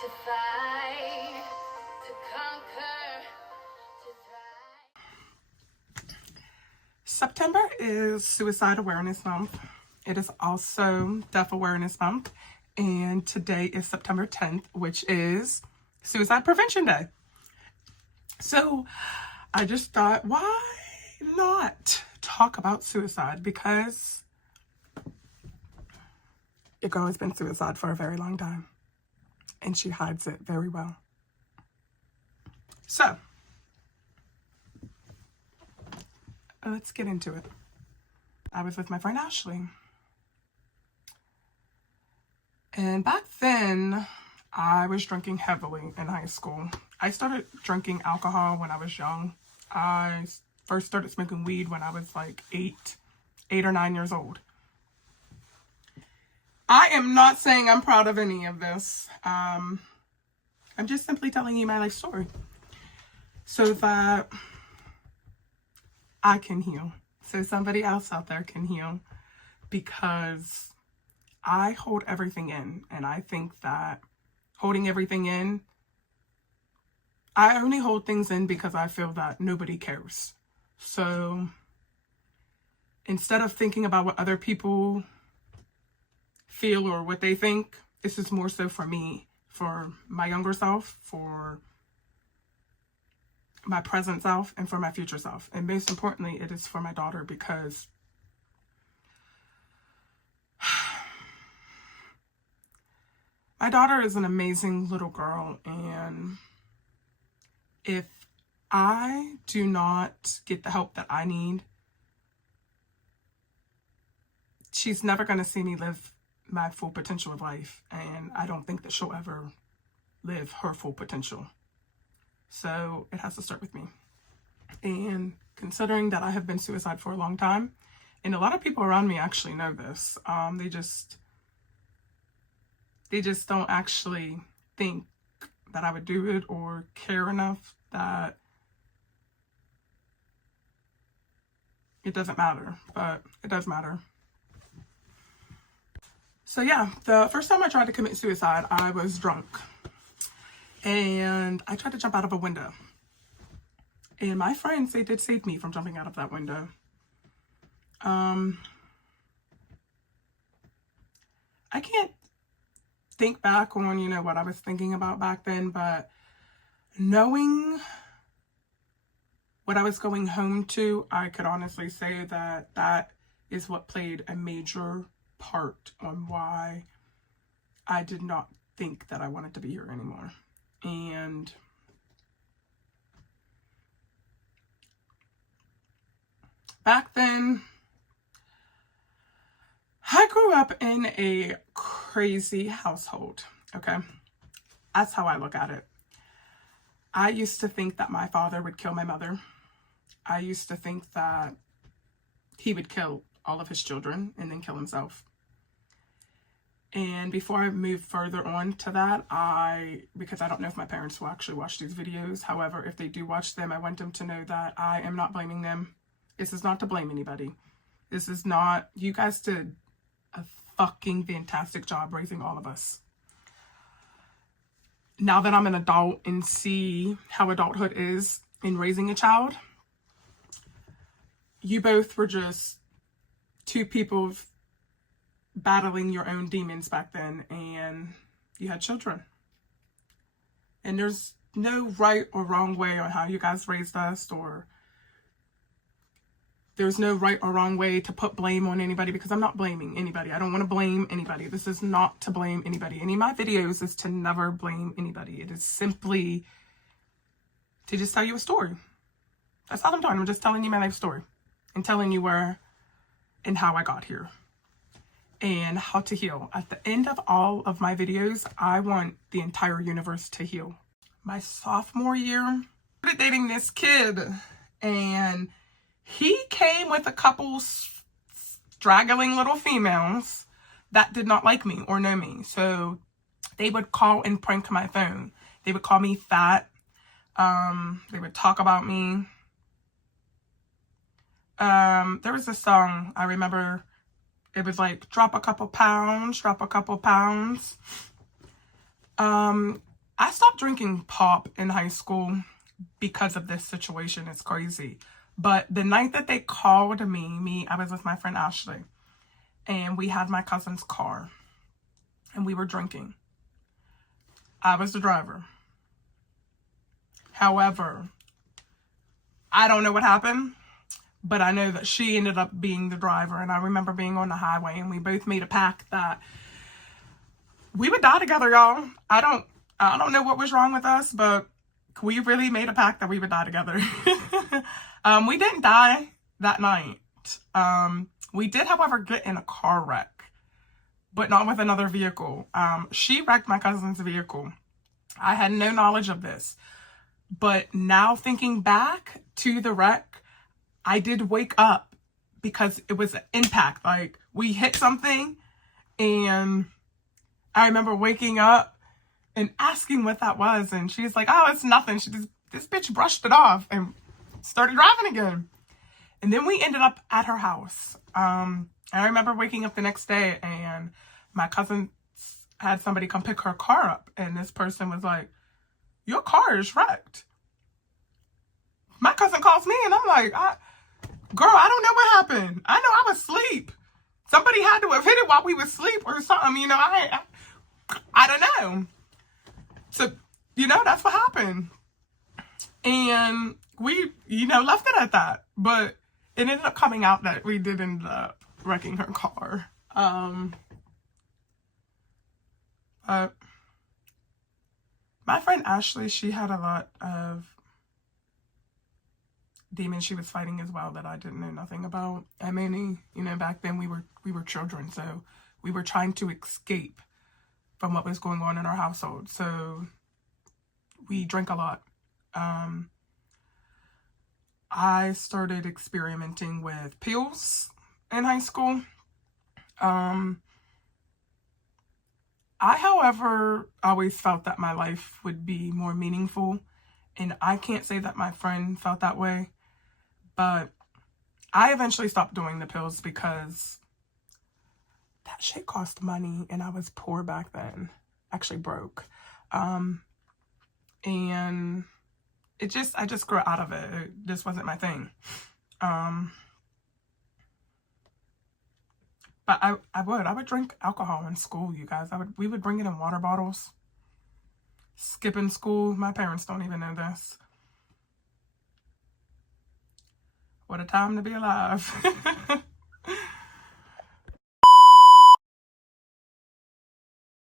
to fight, to conquer, to thrive. September is Suicide Awareness Month. It is also Deaf Awareness Month. And today is September 10th, which is Suicide Prevention Day. So I just thought, why not talk about suicide? Because your girl has been suicide for a very long time. And she hides it very well. So, let's get into it. I was with my friend Ashley. And back then, I was drinking heavily in high school. I started drinking alcohol when I was young. I first started smoking weed when I was like 8 or 9 years old. I am not saying I'm proud of any of this. I'm just simply telling you my life story so that I can heal. So somebody else out there can heal, because I hold everything in, and I think that holding everything in, I only hold things in because I feel that nobody cares. So instead of thinking about what other people feel or what they think, this is more so for me, for my younger self, for my present self, and for my future self. And most importantly, it is for my daughter, because my daughter is an amazing little girl, and if I do not get the help that I need, she's never going to see me live my full potential of life, and I don't think that she'll ever live her full potential. So it has to start with me. And considering that I have been suicide for a long time, and a lot of people around me actually know this, they just don't actually think that I would do it or care enough that it doesn't matter, but it does matter. So yeah, the first time I tried to commit suicide, I was drunk. And I tried to jump out of a window. And my friends, they did save me from jumping out of that window. I can't think back on, what I was thinking about back then, but knowing what I was going home to, I could honestly say that that is what played a major part on why I did not think that I wanted to be here anymore. And back then, I grew up in a crazy household, okay? That's how I look at it. I used to think that my father would kill my mother. I used to think that he would kill all of his children and then kill himself. And before I move further on to that, because I don't know if my parents will actually watch these videos. However, if they do watch them, I want them to know that I am not blaming them. This is not to blame anybody. This is not, you guys did a fucking fantastic job raising all of us. Now that I'm an adult and see how adulthood is in raising a child, you both were just two people battling your own demons back then, and you had children. And there's no right or wrong way on how you guys raised us, or there's no right or wrong way to put blame on anybody, because I'm not blaming anybody. I don't want to blame anybody. This is not to blame anybody. Any of my videos is to never blame anybody. It is simply to just tell you a story. That's all I'm doing. I'm just telling you my life story and telling you where and how I got here and how to heal. At the end of all of my videos, I want the entire universe to heal. My sophomore year, I started dating this kid, and he came with a couple straggling little females that did not like me or know me. So they would call and prank my phone. They would call me fat. They would talk about me. There was a song I remember. It was like, drop a couple pounds, drop a couple pounds. I stopped drinking pop in high school because of this situation. It's crazy. But the night that they called me, I was with my friend Ashley, and we had my cousin's car, and we were drinking. I was the driver. However, I don't know what happened, but I know that she ended up being the driver. And I remember being on the highway, and we both made a pact that we would die together, y'all. I don't know what was wrong with us, but we really made a pact that we would die together. We didn't die that night. We did, however, get in a car wreck, but not with another vehicle. She wrecked my cousin's vehicle. I had no knowledge of this. But now thinking back to the wreck, I did wake up because it was an impact. Like, we hit something, and I remember waking up and asking what that was. And she's like, oh, it's nothing. This bitch brushed it off and started driving again. And then we ended up at her house. I remember waking up the next day, and my cousin had somebody come pick her car up. And this person was like, your car is wrecked. My cousin calls me, and I'm like, girl, I don't know what happened. I know I was asleep. Somebody had to have hit it while we were asleep or something. You know, I don't know. So, you know, that's what happened. And we, left it at that. But it ended up coming out that we did end up wrecking her car. My friend Ashley, she had a lot of demons she was fighting as well that I didn't know nothing about. I mean, back then we were children, so we were trying to escape from what was going on in our household. So we drank a lot. I started experimenting with pills in high school. I, however, always felt that my life would be more meaningful, and I can't say that my friend felt that way, but I eventually stopped doing the pills because that shit cost money, and I was poor back then, actually broke, and I just grew out of it. It just wasn't my thing. But I would drink alcohol in school, you guys. We would bring it in water bottles. Skipping school. My parents don't even know this. What a time to be alive.